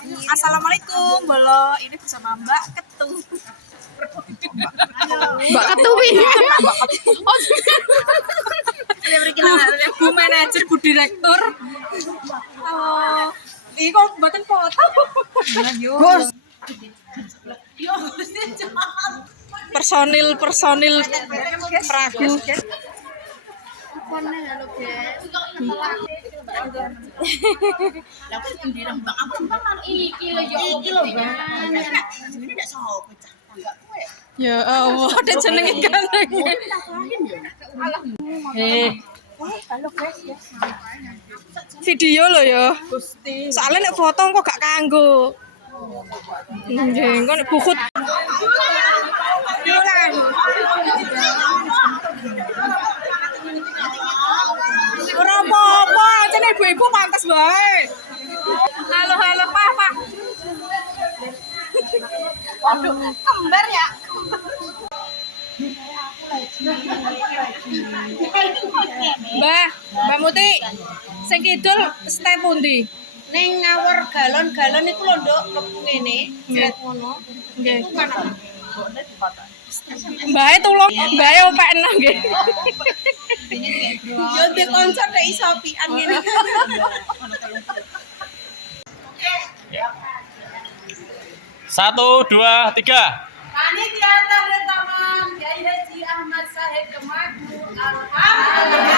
Assalamualaikum, Bolo. Ini bersama Mbak Ketu. Mbak Ketuwi. Bu manajer, Bu direktur. Ini kok buatan foto. Personil perahu. Ya Allah, ada jenenge gandengnya. Video lo ya. Soalnya nek foto kok gak kanggo. Nggih, engko nek bukut. Ora apa-apa, jane ibu-ibu pantes bae. Halo Pak. Waduh, kembar ya. Mbak Muti, sing kidul step pundi? Ning ngawur galon-galon iku lho, Nduk, mlebu ngene, jet ngono. Nggih. Iku mana? Mbae tulung, mbae opekno nggih. Yo ndek kanca nek iso apian ngene. Satu, dua, tiga. Panitia Tahlilan Kiai Haji Ahmad Syahid Kemakmur Alhamdulillah.